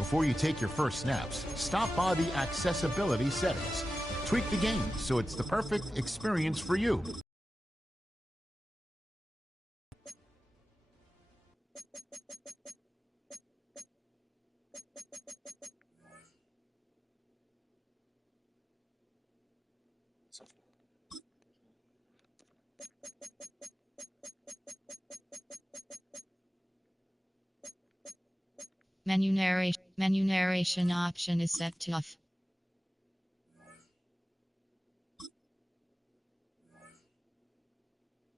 Before you take your first snaps, stop by the accessibility settings. Tweak the game so it's the perfect experience for you. Menu narration option is set to off.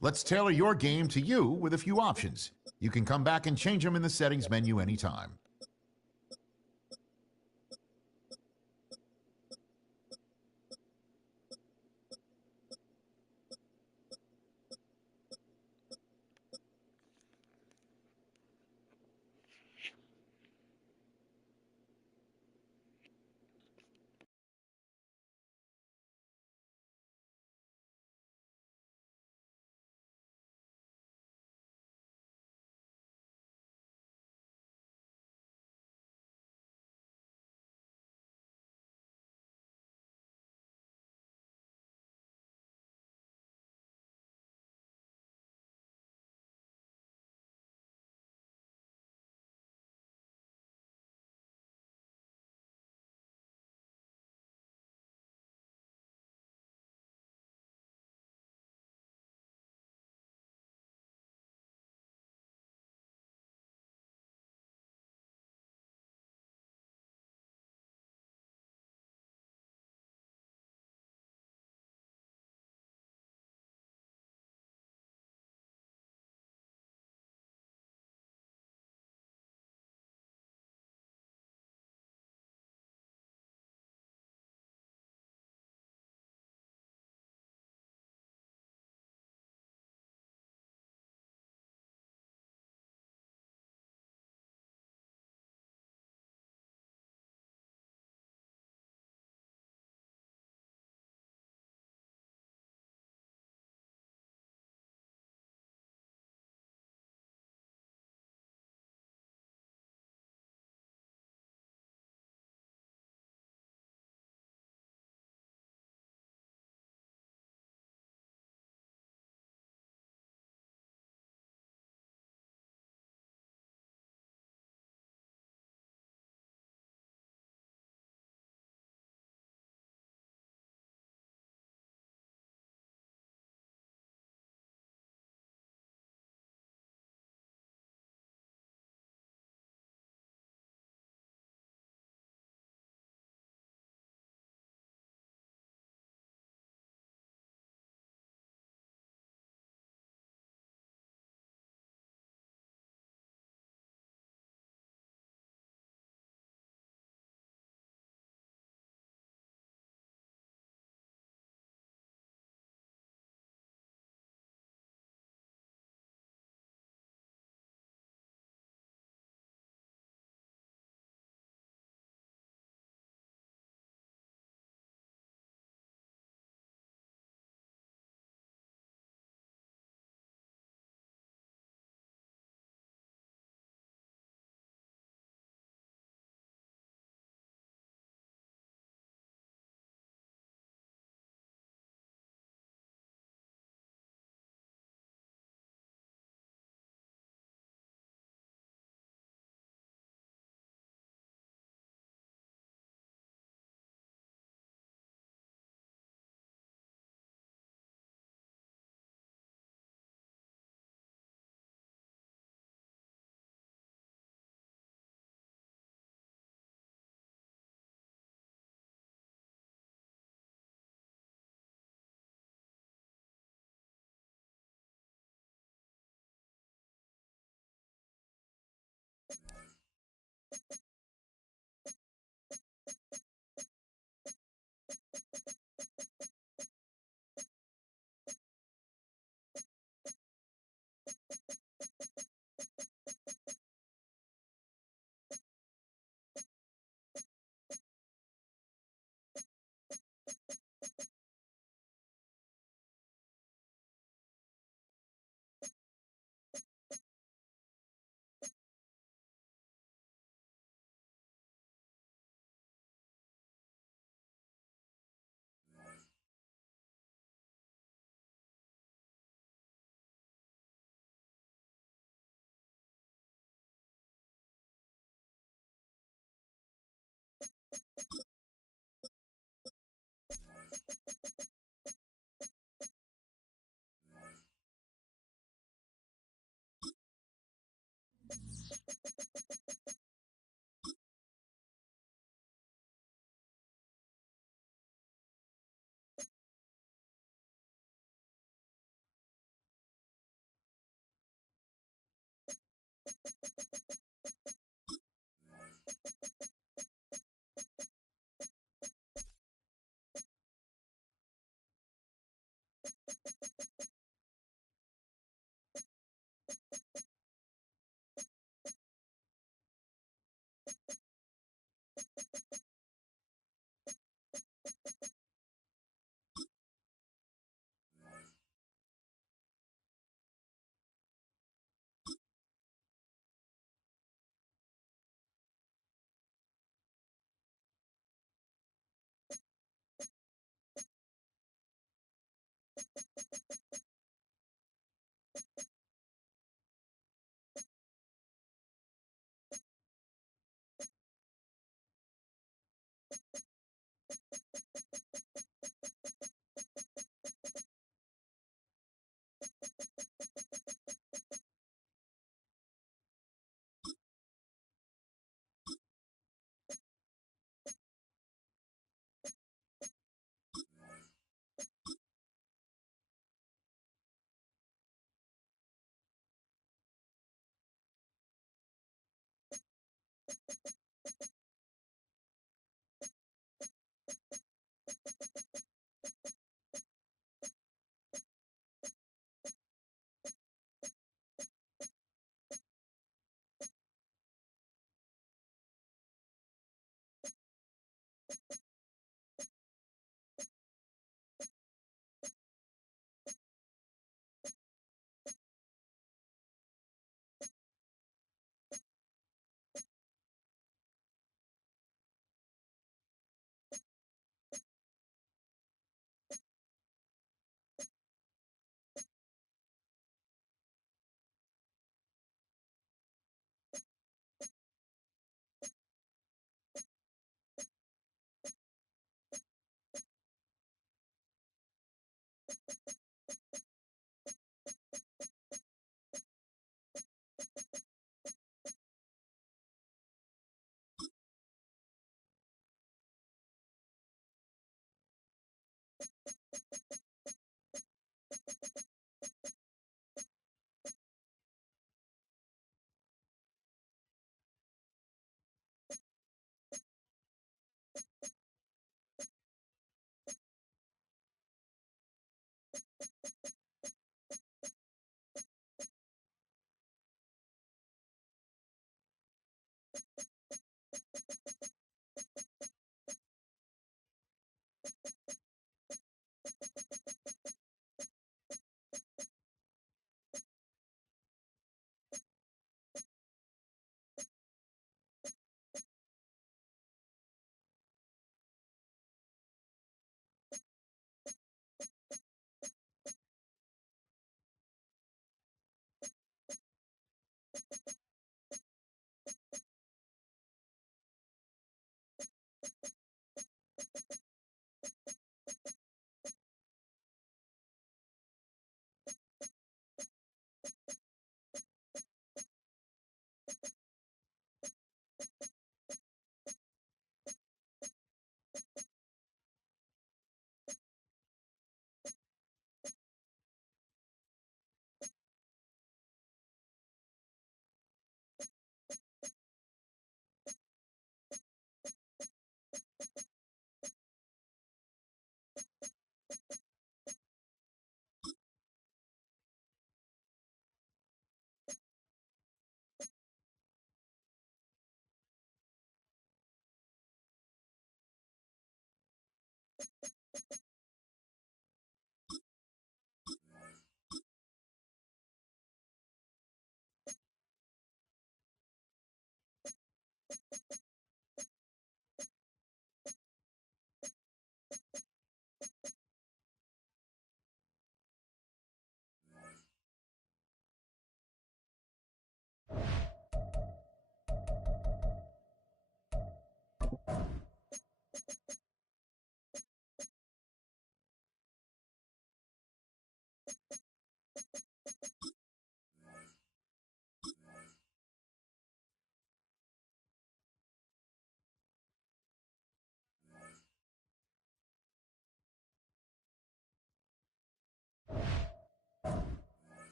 Let's tailor your game to you with a few options. You can come back and change them in the settings menu anytime.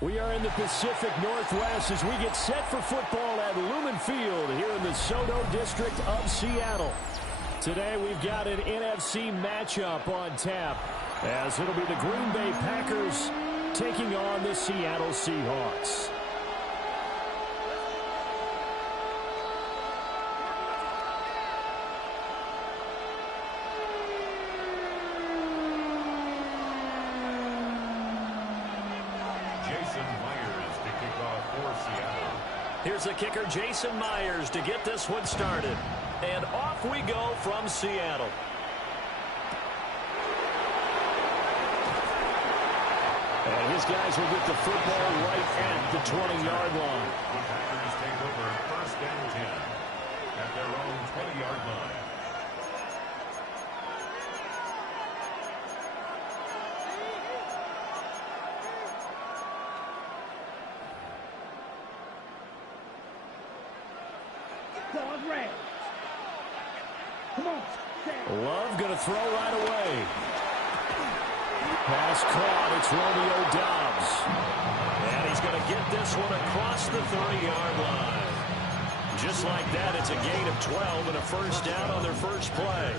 We are in the Pacific Northwest as we get set for football at Lumen Field here in the Soto district of Seattle. Today we've got an NFC matchup on tap as it'll be the Green Bay Packers taking on the Seattle Seahawks. Here's the kicker, Jason Myers, to get this one started. And off we go from Seattle. And his guys will get the football right at the 20-yard line. The Packers take over first and 10 at their own 20-yard line. Love going to throw right away. Pass caught. It's Romeo Doubs. And he's going to get this one across the 30-yard line. Just like that, it's a gain of 12 and a first down on their first play.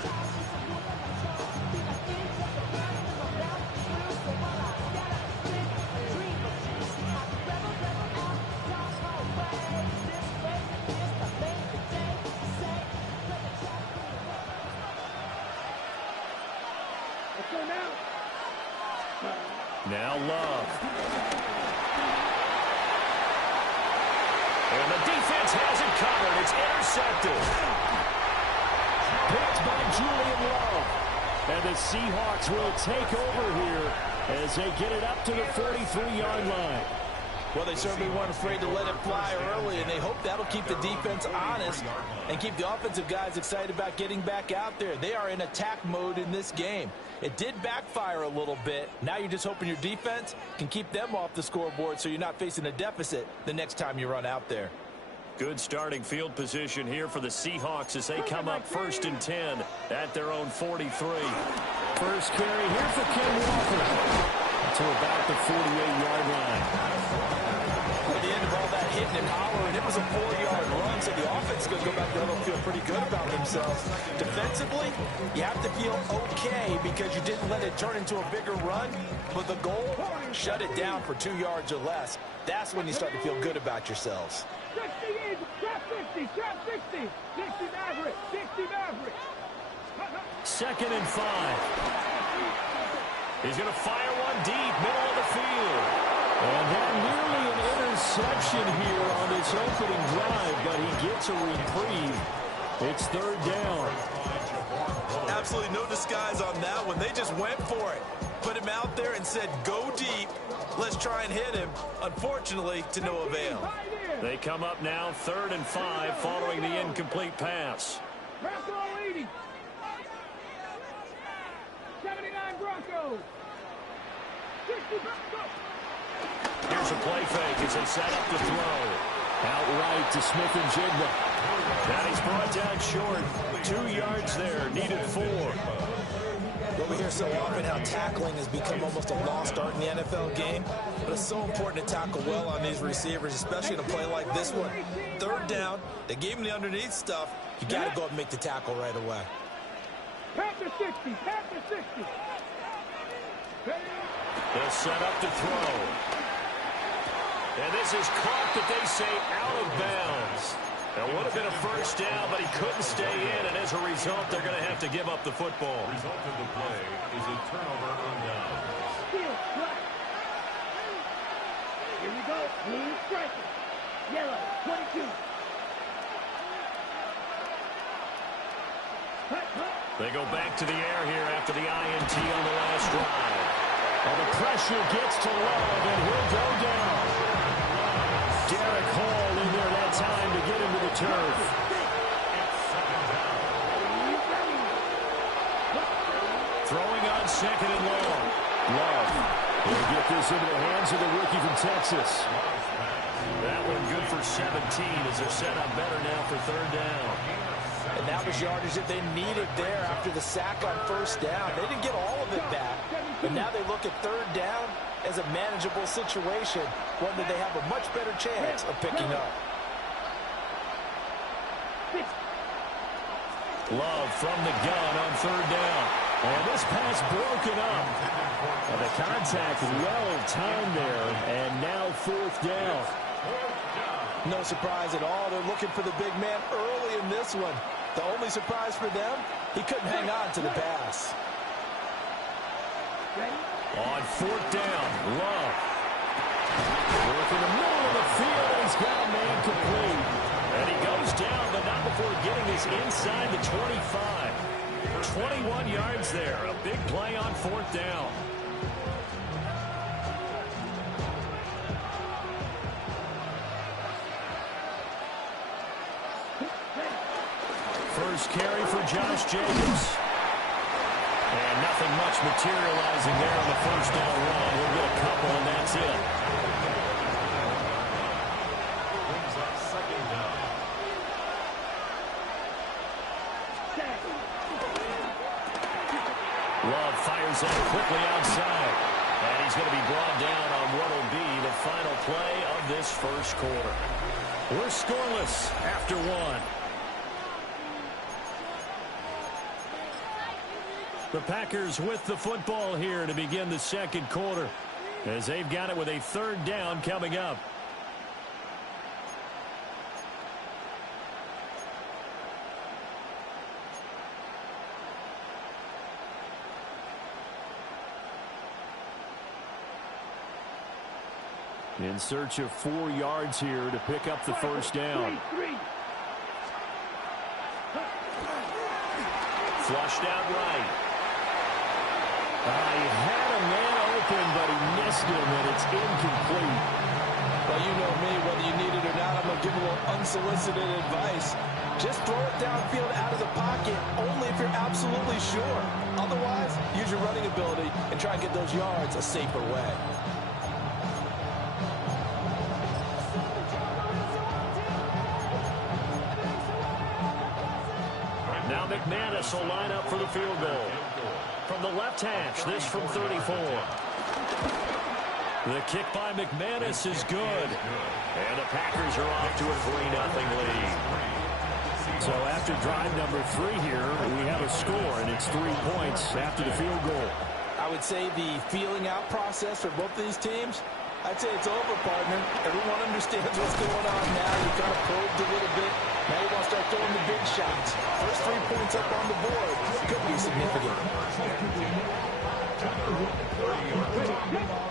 Now Love. And the defense has it covered. It's intercepted. Picked by Julian Love. And the Seahawks will take over here as they get it up to the 43-yard line. Well, they certainly weren't afraid to let it fly early, and they hope that'll keep the defense honest and keep the offensive guys excited about getting back out there. They are in attack mode in this game. It did backfire a little bit. Now you're just hoping your defense can keep them off the scoreboard so you're not facing a deficit the next time you run out there. Good starting field position here for the Seahawks as they come up first and 10 at their own 43. First carry here for Ken Walker to about the 48-yard line. At the end of all that hitting and hollering, it was a 4-yard run, so the offense is going to go back there and feel pretty good about themselves. Defensively, you have to feel okay because you didn't let it turn into a bigger run, but the goal, shut it down for 2 yards or less. That's when you start to feel good about yourselves. 60 Eagles, trap 60, trap 60, 60 Maverick, 60 Maverick. Second and 5. He's going to fire one deep, middle of the field. And then nearly an interception here on this opening drive, but he gets a reprieve. It's third down. Absolutely no disguise on that one. They just went for it. Put him out there and said, go deep. Let's try and hit him. Unfortunately, to no avail. They come up now, 3rd and 5, following the incomplete pass. Press all 80. 79 Broncos. 60 Broncos. Here's a play fake as they set up the throw. Outright to Smith and Jigba. And he's brought down short. 2 yards there, needed 4. Well, we hear so often how tackling has become almost a lost art in the NFL game, but it's so important to tackle well on these receivers, especially in a play like this one. 3rd down, they gave him the underneath stuff. You got to go up and make the tackle right away. Panther 60, Panther 60. They'll set up to throw. And this is caught that they say out of bounds. That would have been a first down, but he couldn't stay in, and as a result, they're going to have to give up the football. The result of the play is a turnover on down. Steal, right. Here we go. Blue striker. Yellow, 22. They go back to the air here after the INT on the last drive. And the pressure gets to Love, and he'll go down. Derek Hall in there that time to get into the turf. Throwing on 2nd and long. Love will get this into the hands of the rookie from Texas. That one good for 17 as they're set up better now for 3rd down. And that was yardage that they needed there after the sack on 1st down. They didn't get all of it back, but now they look at 3rd down. as a manageable situation, one that they have a much better chance of picking up. Love from the gun on third down. And this pass broken up. And the contact well timed there. And now fourth down. No surprise at all. They're looking for the big man early in this one. The only surprise for them, he couldn't hang on to the pass. On fourth down, Love. Look in the middle of the field, and he's got a man complete. And he goes down, but not before getting this inside the 25. 21 yards there. A big play on fourth down. First carry for Josh Jacobs. And nothing much materializing there on the first down run. We'll get a couple, and that's it. Brings up second down. Love fires that quickly outside. And he's going to be brought down on what will be the final play of this first quarter. We're scoreless after one. The Packers with the football here to begin the second quarter, as they've got it with a third down coming up. In search of 4 yards here to pick up the first down. Flushed out right. He had a man open, but he missed him, and it's incomplete. Well, you know me, whether you need it or not, I'm going to give a little unsolicited advice. Just throw it downfield out of the pocket, only if you're absolutely sure. Otherwise, use your running ability and try and get those yards a safer way. Now McManus will line up for the field goal. From the left hash, this from 34. The kick by McManus is good. And the Packers are off to a 3-0 lead. So after drive number 3 here, we have a score, and it's 3 points after the field goal. I would say the feeling out process for both of these teams, I'd say it's over, partner. Everyone understands what's going on now. You kind of probed a little bit. Now you want to start throwing the big shots. First 3 points up on the board could be significant.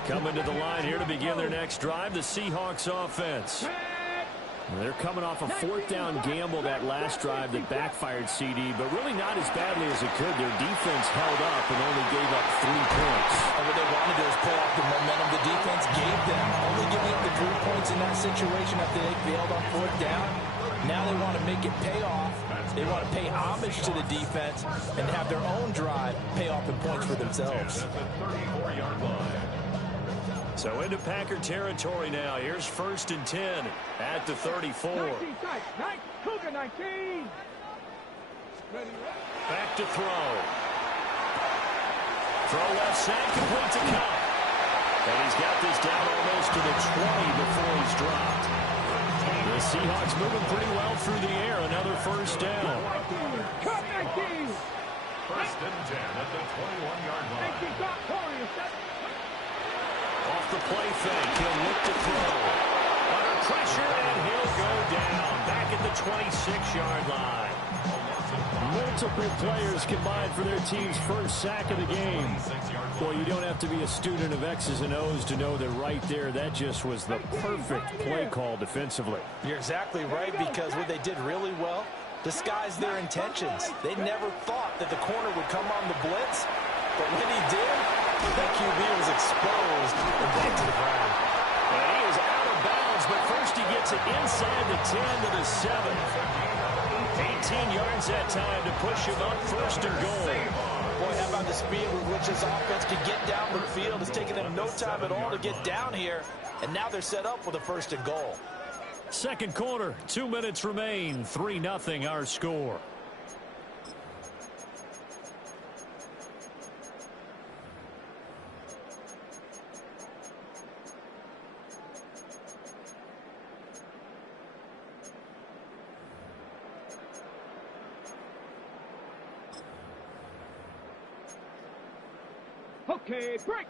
Coming to the line here to begin their next drive, the Seahawks offense. They're coming off a fourth down gamble that last drive that backfired CD, but really not as badly as it could. Their defense held up and only gave up 3 points. And what they wanted to do is play off the momentum the defense gave them. Only giving up the 3 points in that situation after they failed on fourth down. Now they want to make it pay off. They want to pay homage to the defense and have their own drive pay off in points for themselves. At the 34-yard line. So into Packer territory now. Here's 1st and 10 at the 34. 19 tight. 19. Back to throw. Throw left side, complete to Cup. And he's got this down almost to the 20 before he's dropped. The Seahawks moving pretty well through the air. Another first down. Cut 19. 1st and 10 at the 21-yard line. 19 top corner. Off the play fake, he'll look to throw. Under pressure, and he'll go down. Back at the 26-yard line. Multiple players combined for their team's first sack of the game. Boy, you don't have to be a student of X's and O's to know that right there, that just was the perfect play call defensively. You're exactly right, because what they did really well, disguised their intentions. They never thought that the corner would come on the blitz, but when he did, that QB was exposed and brought to the ground. And he is out of bounds, but first he gets it inside the 10 to the 7. 18 yards that time to push him up 1st and goal. Boy, how about the speed with which this offense can get down the field? It's taken them no time at all to get down here, and now they're set up with a 1st and goal. Second quarter, 2 minutes remain, 3-0 our score. Okay, break.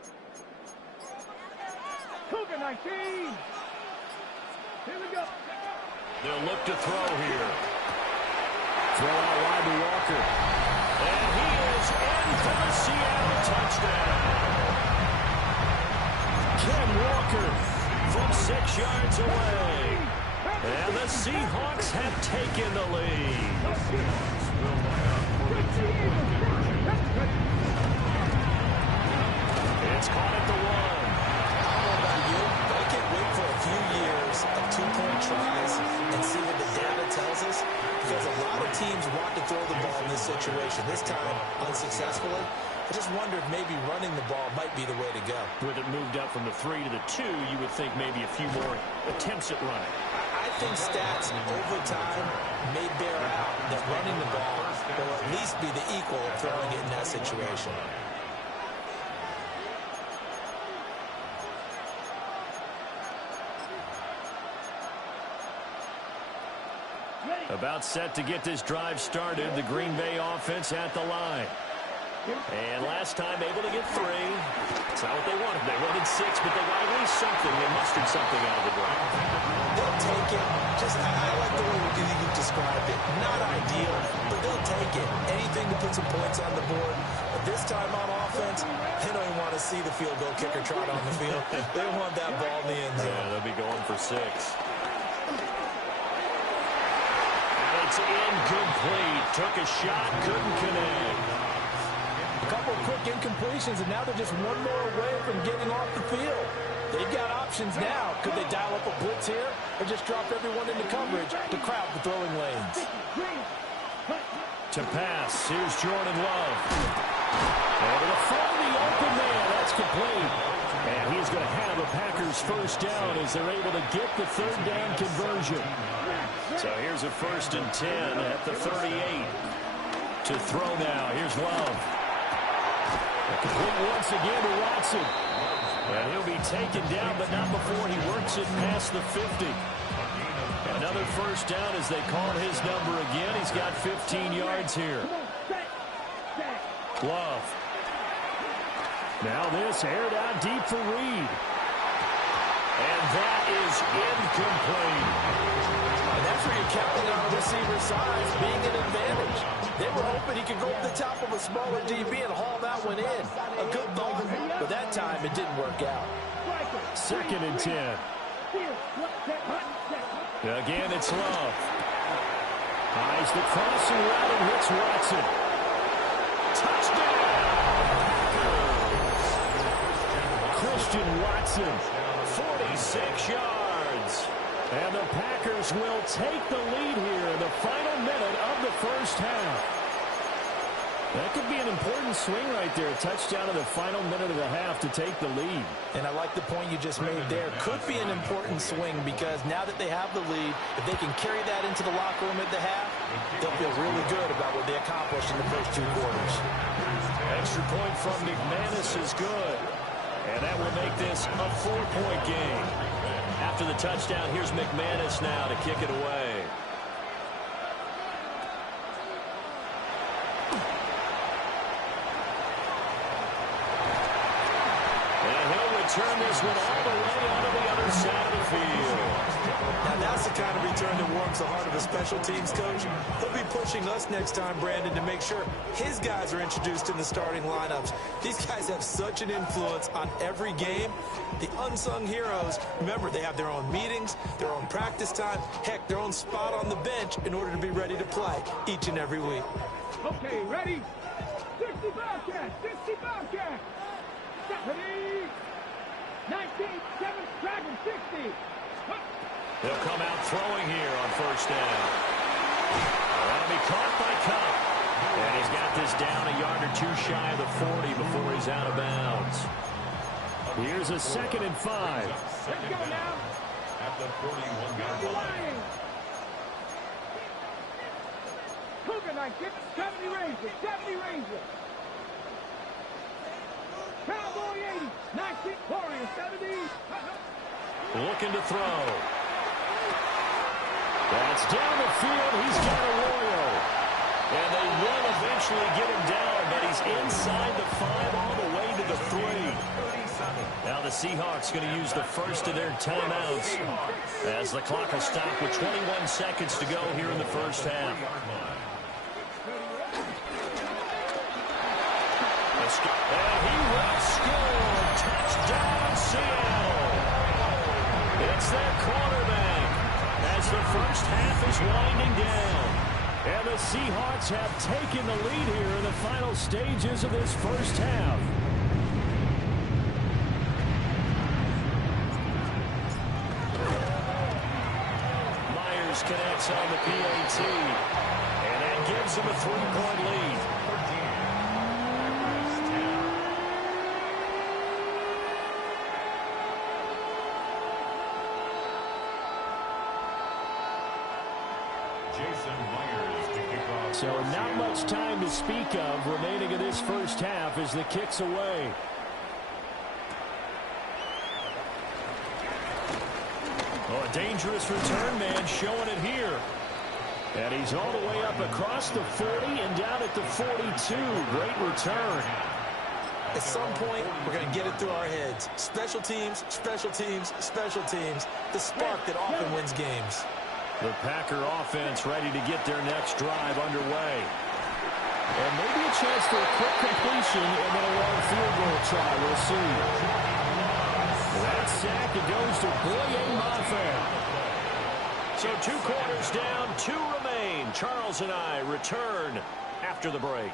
Cougar 19. Here we go. They'll look to throw here. Throw out wide to Walker. And he is in for the Seattle touchdown. Ken Walker from 6 yards away. And the Seahawks have taken the lead. It's caught at the 1. I don't know about you, but I can't wait for a few years of two-point tries and see what the data tells us, because a lot of teams want to throw the ball in this situation. This time, unsuccessfully. I just wonder if maybe running the ball might be the way to go. With it moved up from the 3 to the 2, you would think maybe a few more attempts at running. I think stats over time may bear out that running the ball will at least be the equal of throwing it in that situation. About set to get this drive started, the Green Bay offense at the line. And last time able to get 3. It's not what they wanted. They wanted 6, but they got at least something. They mustered something out of the drive. They'll take it. I like the way you described it. Not ideal, but they'll take it. Anything to put some points on the board. But this time on offense, they don't even want to see the field goal kicker trot on the field. They want that ball in the end zone. Yeah, they'll be going for 6. It's incomplete. Took a shot, couldn't connect. A couple of quick incompletions, and now they're just one more away from getting off the field. They've got options now. Could they dial up a blitz here or just drop everyone into coverage to crowd the throwing lanes? To pass, here's Jordan Love. Over the front of the open man. That's complete. And he's going to have a Packers first down as they're able to get the 3rd down conversion. So here's a 1st and 10 at the 38. To throw now. Here's Love. Complete once again to Watson. And he'll be taken down, but not before he works it past the 50. Another first down as they call his number again. He's got 15 yards here. Love. Now this aired out deep for Reed. And that is incomplete. And that's where you're counting on a receiver's size being an advantage. They were hoping he could go over the top of a smaller DB and haul that one in. A good thought, but that time it didn't work out. 2nd and 10. Again, it's Love. Eyes the crossing route and hits Watson. Touchdown! Christian Watson, 46 yards. And the Packers will take the lead here in the final minute of the first half. That could be an important swing right there. A touchdown in the final minute of the half to take the lead. And I like the point you just made there. Could be an important swing because now that they have the lead, if they can carry that into the locker room at the half, they'll feel really good about what they accomplished in the first 2 quarters. Extra point from McManus is good. And that will make this a 4-point game. After the touchdown, here's McManus now to kick it away. And he'll return this one all the way onto the other side of the field. Now that's the kind of return that warms the heart of a special teams coach. He'll be pushing us next time, Brandon, to make sure his guys are introduced in the starting lineups. These guys have such an influence on every game. The unsung heroes, remember, they have their own meetings, their own practice time, heck, their own spot on the bench in order to be ready to play each and every week. Okay, ready? 60 Bobcats, 60 Bobcats. Stephanie. 19, 7, Dragon, 60. They'll come out throwing here on first down. That'll be caught by Cup. And he's got this down a yard or 2 shy of the 40 before he's out of bounds. Here's a 2nd and 5. Let's go now. At the 41-yard line. Cougar 19, 70 Ranger, 70 Ranger. Cowboy 80, 19 Warrior, 70. Looking to throw. That's down the field. He's got Arroyo. And they will eventually get him down, but he's inside the 5 all the way to the 3. the Seahawks going to use the first of their timeouts as the clock will stop with 21 seconds to go here in the first half. And he will score. Touchdown, Seattle. It's their quarterback as the first half is winding down. And the Seahawks have taken the lead here in the final stages of this first half. Myers connects on the PAT. And that gives him a 3-point lead. So not much time to speak of remaining in this first half as the kick's away. Oh, a dangerous return man showing it here. And he's all the way up across the 40 and down at the 42. Great return. At some point, we're going to get it through our heads. Special teams, special teams, special teams. The spark that often wins games. The Packer offense ready to get their next drive underway. And maybe a chance for a quick completion and then a long field goal try. We'll see. That sack, it goes to Boye Mafe. So 2 quarters down, 2 remain. Charles and I return after the break.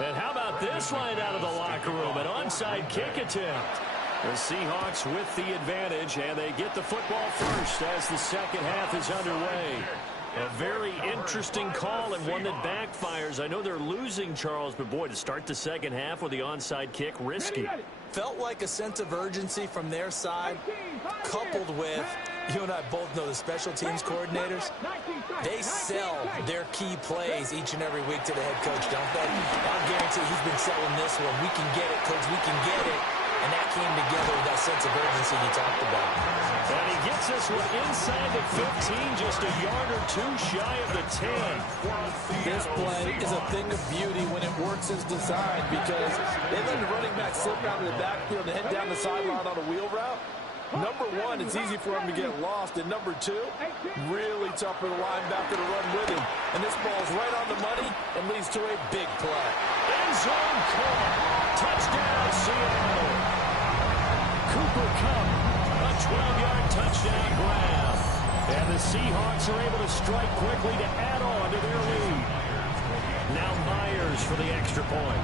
And how about this line out of the locker room? An onside kick attempt. The Seahawks with the advantage, and they get the football first as the second half is underway. A very interesting call and one that backfires. I know they're losing, Charles, but boy, to start the second half with the onside kick, risky. Felt like a sense of urgency from their side, coupled with, you and I both know the special teams coordinators, they sell their key plays each and every week to the head coach, don't they? I'll guarantee he's been selling this one. We can get it, coach, we can get it. And that came together with that sense of urgency you talked about. And he gets this one inside the 15, just a yard or 2 shy of the 10. This play is a thing of beauty when it works as designed because they let the running back slip out of the backfield and head down the sideline on a wheel route. Number 1, it's easy for him to get lost. And number 2, really tough for the linebacker to run with him. And this ball's right on the money and leads to a big play. End zone caught. Touchdown, Seattle. Cooper Kupp, a 12-yard touchdown grab. And the Seahawks are able to strike quickly to add on to their lead. Now Myers for the extra point.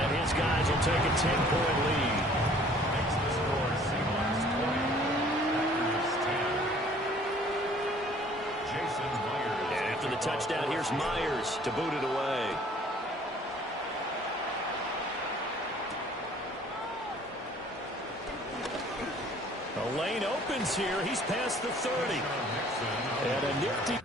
And his guys will take a 10-point lead. And after the touchdown, here's Myers to boot it away. The lane opens here. He's past the 30. And a nifty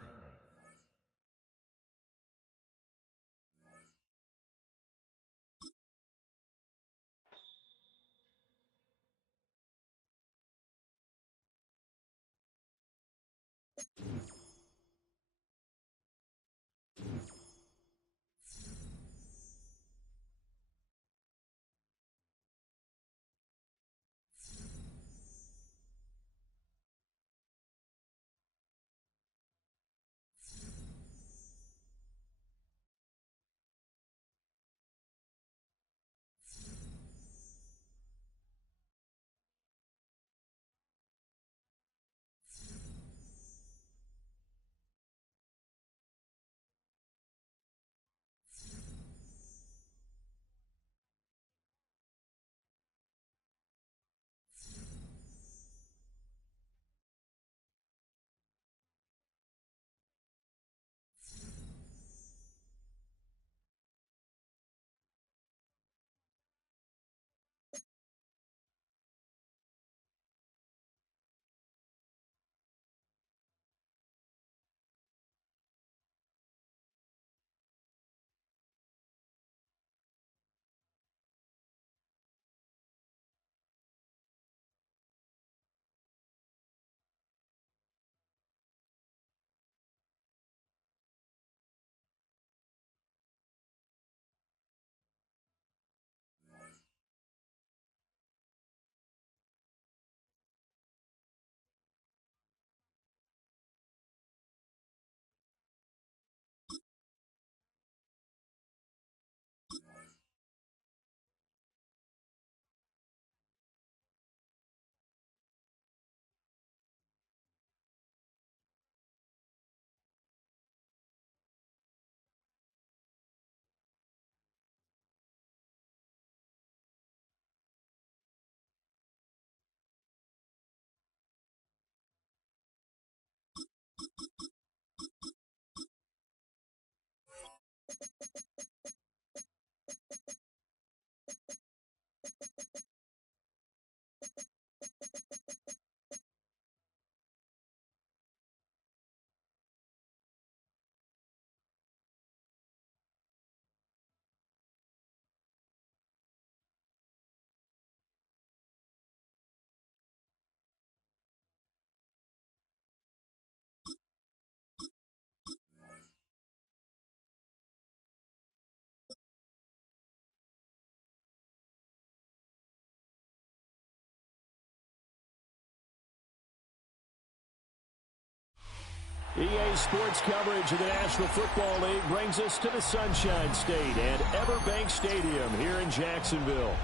EA Sports coverage of the National Football League brings us to the Sunshine State and Everbank Stadium here in Jacksonville.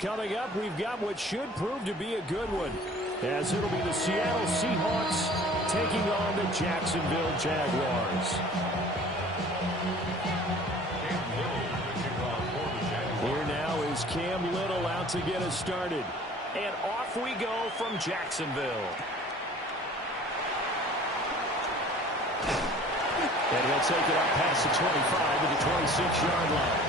Coming up, we've got what should prove to be a good one, as it'll be the Seattle Seahawks taking on the Jacksonville Jaguars. Here now is Cam Little out to get us started. And off we go from Jacksonville. And he'll take it up past the 25 to the 26-yard line.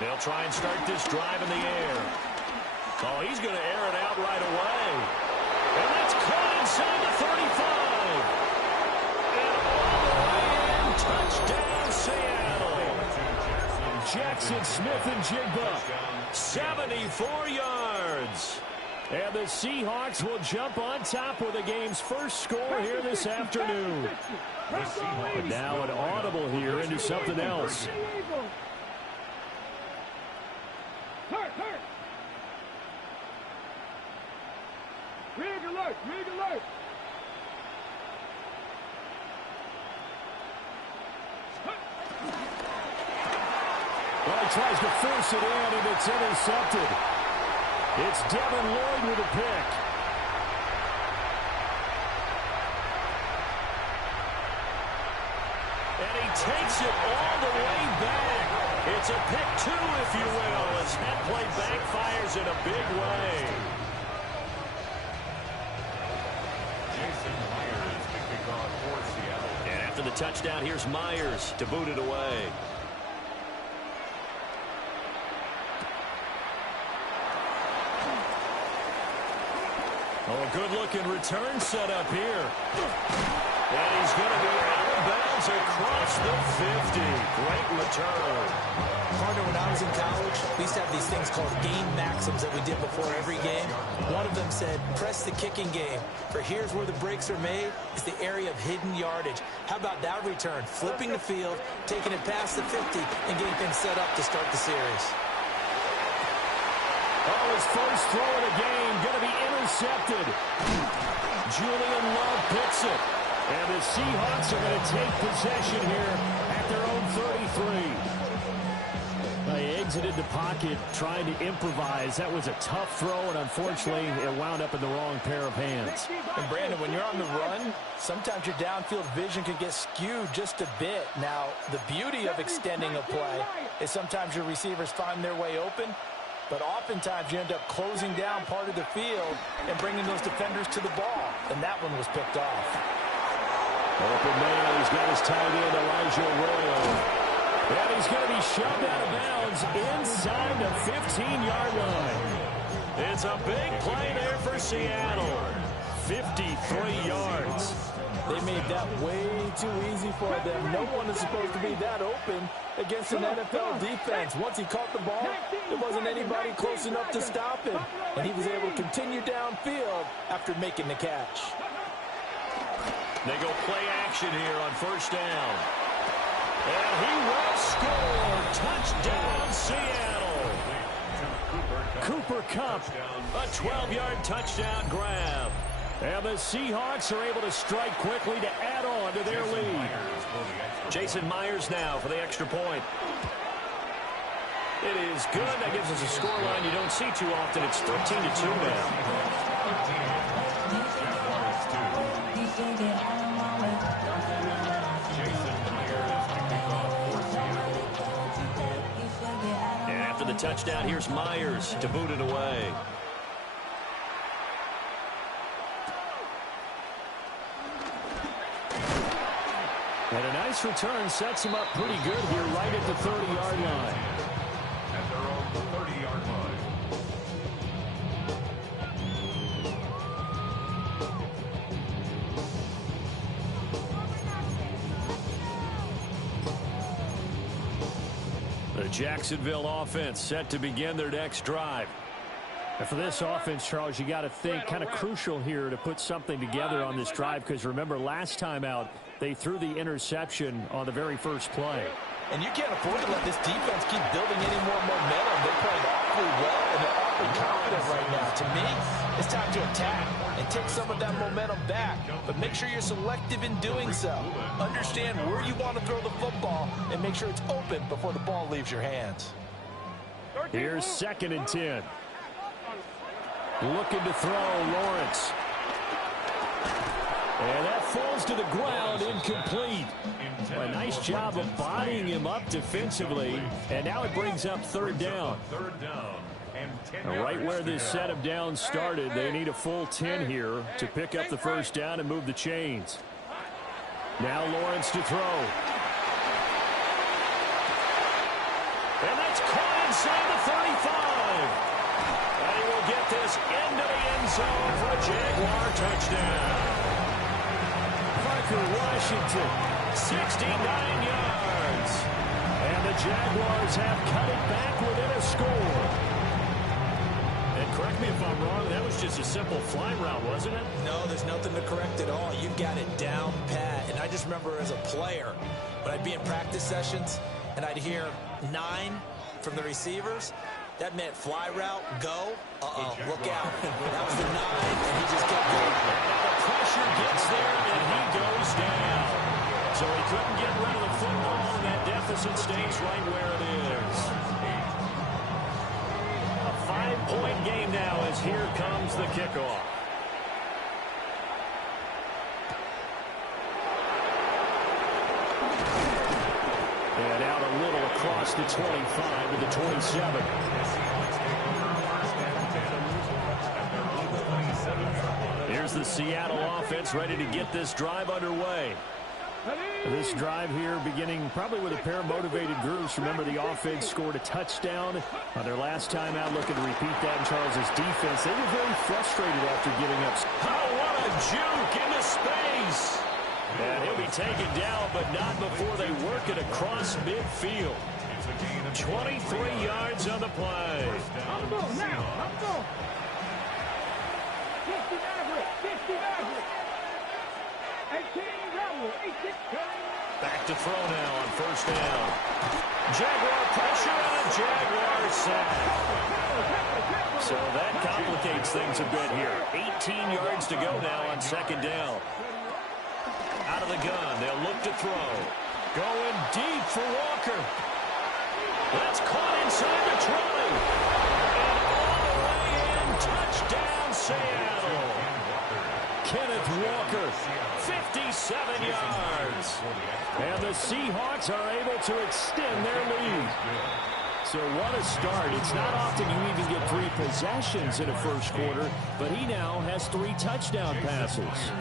They'll try and start this drive in the air. Oh, he's going to air it out right away. And that's caught inside the 35. And all the way in, touchdown Seattle. Jackson Smith and Jigba, 74 yards. And the Seahawks will jump on top with the game's first score here this afternoon. And now an audible here into something else. Rig alert! Rig alert! Well, he tries to force it in, and it's intercepted. It's Devin Lloyd with a pick. And he takes it all the way back. It's a pick two, if you will, as that play backfires in a big way. And after the touchdown, here's Myers to boot it away. Oh, a good-looking return set up here. And he's going to be out of bounds across the 50. Great return. Partner, when I was in college, we used to have these things called game maxims that we did before every game. One of them said, press the kicking game. For here's where the breaks are made, is the area of hidden yardage. How about that return? Flipping the field, taking it past the 50, and getting things set up to start the series. Oh, his first throw of the game going to be intercepted. Julian Love picks it. And the Seahawks are going to take possession here at their own 33. They exited the pocket trying to improvise. That was a tough throw, and unfortunately, it wound up in the wrong pair of hands. And Brandon, when you're on the run, sometimes your downfield vision can get skewed just a bit. Now, the beauty of extending a play is sometimes your receivers find their way open, but oftentimes you end up closing down part of the field and bringing those defenders to the ball, and that one was picked off. Open man, he's got his tight end, Elijah Arroyo. And he's going to be shoved out of bounds inside the 15-yard line. It's a big play there for Seattle. 53 yards. They made that way too easy for them. No one is supposed to be that open against an NFL defense. Once he caught the ball, there wasn't anybody close enough to stop him. And he was able to continue downfield after making the catch. They go play action here on first down. And he will score. Touchdown, Seattle. Cooper Kupp, a 12-yard touchdown grab. And the Seahawks are able to strike quickly to add on to their lead. Jason Myers now for the extra point. It is good. That gives us a scoreline you don't see too often. It's 13-2 now. And after the touchdown, here's Myers to boot it away. And a nice return sets him up pretty good here right at the 30-yard line. At their own 30-yard line. The Jacksonville offense set to begin their next drive. And for this offense, Charles, you got to think kind of crucial here to put something together on this drive, because remember last time out they threw the interception on the very first play. And you can't afford to let this defense keep building any more momentum. They're playing awfully well, and they're awfully confident right now. To me, it's time to attack and take some of that momentum back. But make sure you're selective in doing so. Understand where you want to throw the football and make sure it's open before the ball leaves your hands. Here's 2nd and 10. Looking to throw, Lawrence. And that falls to the ground, incomplete. A nice job of bodying him up defensively. And now it brings up 3rd down. Right where this set of downs started, they need a full 10 here to pick up the 1st down and move the chains. Now Lawrence to throw. And that's caught inside the 35. And he will get this into the end zone for a Jaguar touchdown. Parker Washington, 69 yards. And the Jaguars have cut it back within a score. And correct me if I'm wrong, that was just a simple fly route, wasn't it? No, there's nothing to correct at all. You've got it down pat. And I just remember as a player, when I'd be in practice sessions and I'd hear 9 from the receivers, that meant fly route, go, look out. That was the 9, and he just kept going. The pressure gets there, and he goes down. So he couldn't get rid of the football, and that deficit stays right where it is. A 5-point game now as here comes the kickoff. And out a little across the 25 to the 27. Here's the Seattle offense ready to get this drive underway. This drive here beginning probably with a pair of motivated groups. Remember, the offense scored a touchdown on their last time out, looking to repeat that in Charles's defense. They were very frustrated after giving up. Oh, what a juke into space. And he'll be taken down, but not before they work it across midfield. 23 yards on the play. I'm going now. I'm going. 60 Maverick. 60 Maverick. 18 Rebel. 18. Back to throw now on 1st down. Jaguar pressure and a Jaguar sack. So that complicates things a bit here. 18 yards to go now on 2nd down. Out of the gun, they'll look to throw. Going deep for Walker. That's caught inside the 20. And all the way in, touchdown Seattle. Kenneth Walker, 57 yards. And the Seahawks are able to extend their lead. So what a start. It's not often you even get 3 possessions in a first quarter, but he now has 3 touchdown passes.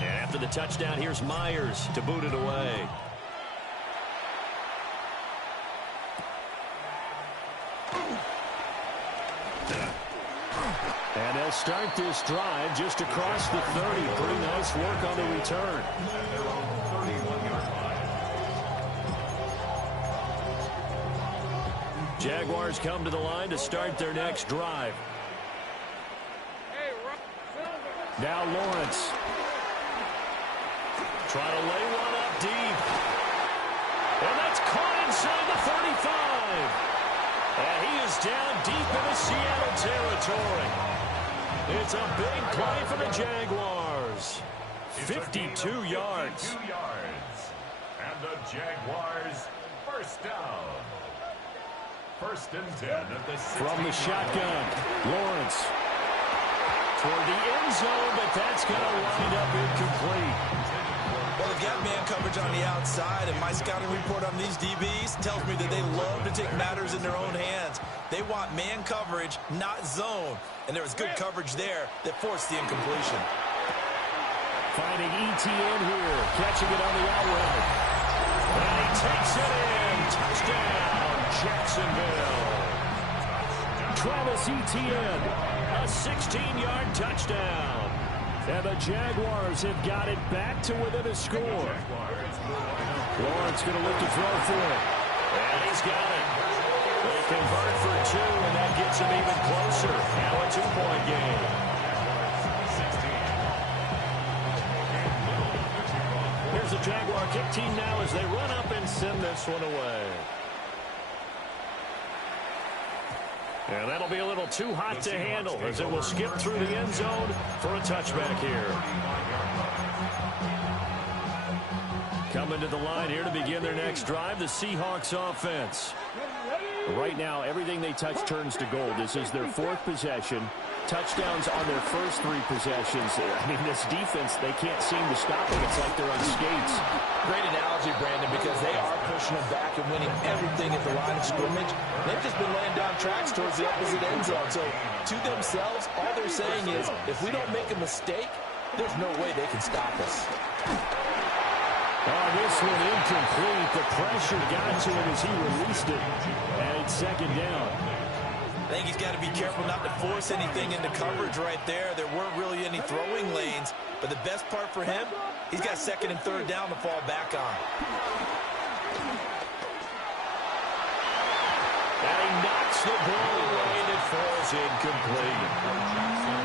And after the touchdown, here's Myers to boot it away. And they'll start this drive just across the 30. Pretty nice work on the return. Jaguars come to the line to start their next drive. Now Lawrence. Try to lay one up deep. And that's caught inside the 35. And he is down deep into Seattle territory. It's a big play for the Jaguars. 52 yards. And the Jaguars, 1st down. 1st and 10 at the 60. From the shotgun, Lawrence. Toward the end zone, but that's going to wind up incomplete. Well, they've got man coverage on the outside, and my scouting report on these DBs tells me that they love to take matters in their own hands. They want man coverage, not zone. And there was good coverage there that forced the incompletion. Finding ETN here, catching it on the out route. And he takes it in. Touchdown, Jacksonville. Travis Etienne, a 16-yard touchdown. And the Jaguars have got it back to within a score. Lawrence going to look to throw for it. And he's got it. They convert for two, and that gets him even closer. Now a 2-point game. Here's the Jaguar kick team now as they run up and send this one away. And that'll be a little too hot to handle as it will skip through the end zone for a touchback here. Coming to the line here to begin their next drive, the Seahawks offense. Right now, everything they touch turns to gold. This is their 4th possession. Touchdowns on their first 3 possessions. I mean, this defense, they can't seem to stop them. It's like they're on skates. Great analogy, Brandon, because they are pushing them back and winning everything at the line of scrimmage. They've just been laying down tracks towards the opposite end zone. So, to themselves, all they're saying is, if we don't make a mistake, there's no way they can stop us. Oh, this one incomplete. The pressure got to him as he released it. And it's 2nd down. I think he's got to be careful not to force anything into coverage right there. There weren't really any throwing lanes. But the best part for him, he's got 2nd and 3rd down to fall back on. And he knocks the ball away and it falls incomplete.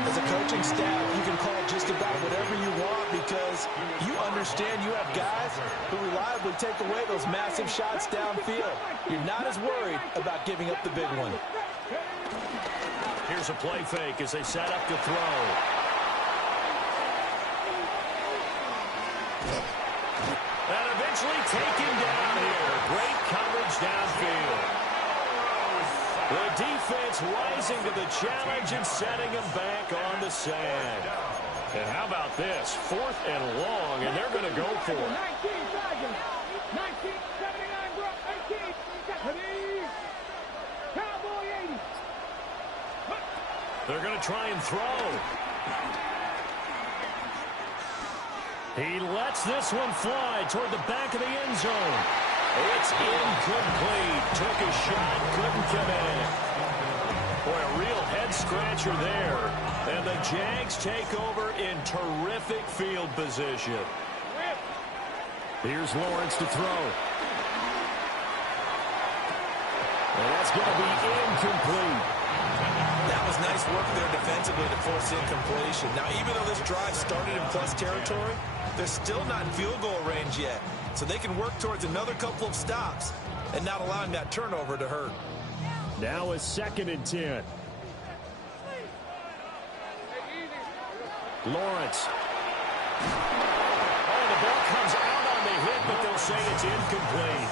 As a coaching staff, you can call just about whatever you want because you understand you have guys who reliably take away those massive shots downfield. You're not as worried about giving up the big one. Here's a play fake as they set up to throw. And eventually taken down here. Great coverage downfield. The defense rising to the challenge and setting them back on the sand. And how about this? 4th and long, and they're going to go for it. 1979 brought 18. Cowboy 80. They're going to try and throw. He lets this one fly toward the back of the end zone. It's incomplete. Took a shot, couldn't connect. Boy, a real head-scratcher there. And the Jags take over in terrific field position. Here's Lawrence to throw. And that's going to be incomplete. That was nice work there defensively to force incompletion. Now, even though this drive started in plus territory, they're still not in field goal range yet. So they can work towards another couple of stops and not allowing that turnover to hurt. Now a 2nd and 10. Lawrence. Oh, the ball comes out on the hit, but they'll say it's incomplete.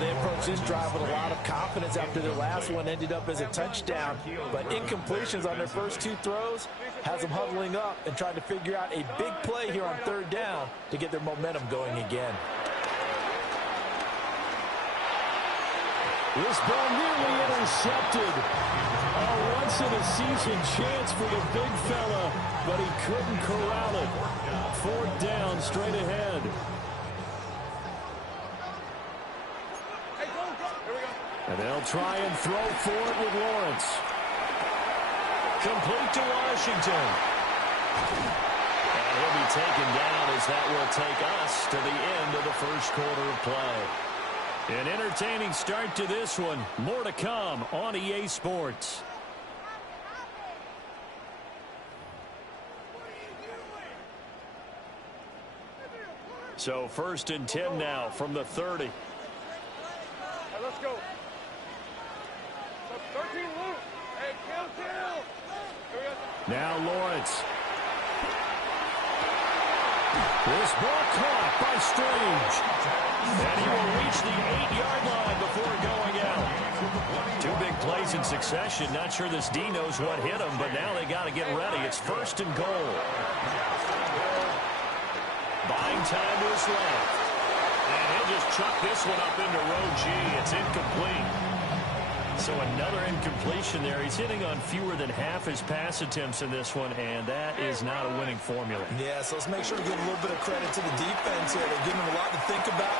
They approached this drive with a lot of confidence after their last one ended up as a touchdown. But incompletions on their first 2 throws has them huddling up and trying to figure out a big play here on 3rd down to get their momentum going again. This ball nearly intercepted. A once-in-a-season chance for the big fella, but he couldn't corral it. 4th down, straight ahead. And they'll try and throw for it with Lawrence. Complete to Washington. And he'll be taken down as that will take us to the end of the first quarter of play. An entertaining start to this one. More to come on EA Sports. So 1st and 10 now from the 30. Let's go. 13 loose. Hey, kill. Now Lawrence. This ball caught by Strange. And he will reach the 8-yard line before going out. 2 big plays in succession. Not sure this D knows what hit him, but now they got to get ready. It's 1st and goal. Buying time to his left. And he'll just chuck this one up into row G. It's incomplete. So another incompletion there. He's hitting on fewer than half his pass attempts in this one, and that is not a winning formula. Yeah, so let's make sure to give a little bit of credit to the defense here. They're giving him a lot to think about.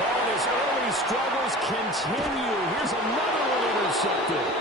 And his early struggles continue. Here's another one intercepted.